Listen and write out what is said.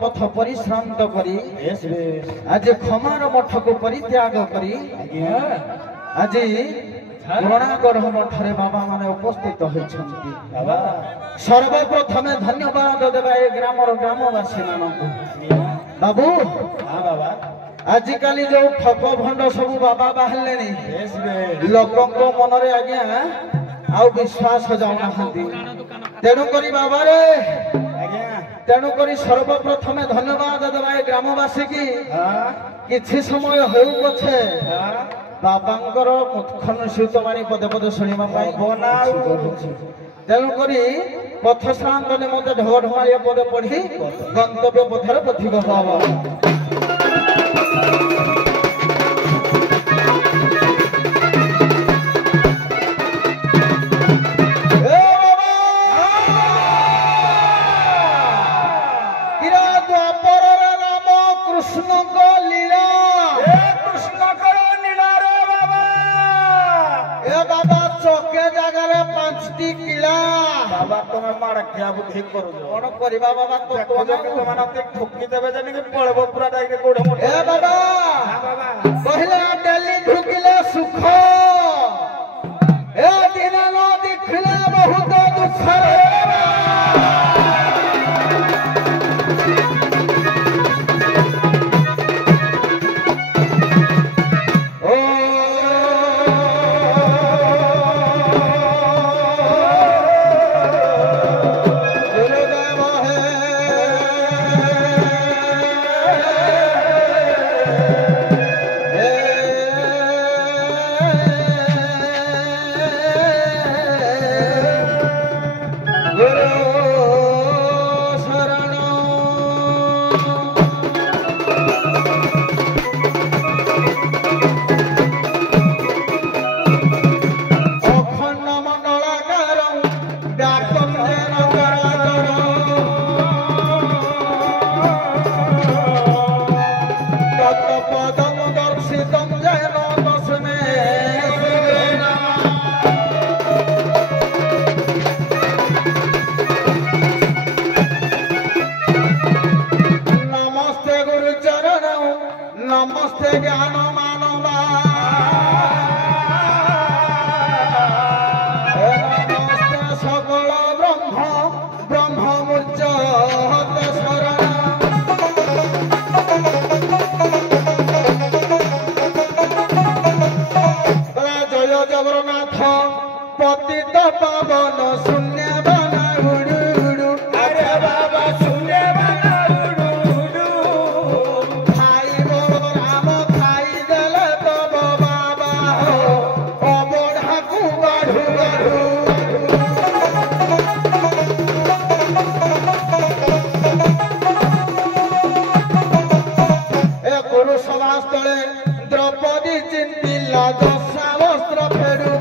पथ परिश्रांत करी आज क्षमार मठ को परित्याग करी आज पुराणागढ़ मठरे बाबा माने उपस्थित होइछन्ति। सर्वप्रथम धन्यवाद देवा ए ग्रामर ग्रामवासी मानकु। बाबू बाबा आजिकाली जो ठक भंड सब बाबा बाहरले लोकंको मनरे आज्ञा आउ विश्वास जाउना हंती तेणु करी बाबा रे तेणु करी सर्वप्रथम धन्यवाद देवा ए ग्रामवासी की किछि समय होउ पछे बाबांकर मुखनुसृत वाणी पदे पदे शुणिबा तेणु करी पथ श्रांत निमंते ढगढमालिया पदे पढ़ी गंतव्य पथरे पथिक हवा। नमस्ते ज्ञान मानवा नमस्ते सकल ब्रह्म ब्रह्म मूर्च शरण जय जगन्नाथ पतित पावन शून्य बना उड़ू उड़ू अरे बाबा शून्य बना उड़ू उड़ू खाई बोल राम खाई देले तब बाबा हो अबढ़ा को बाढ़ू बाढ़ू ए कुरु समाज तले द्रौपदी चिंतिला दशा वस्त्र फेरू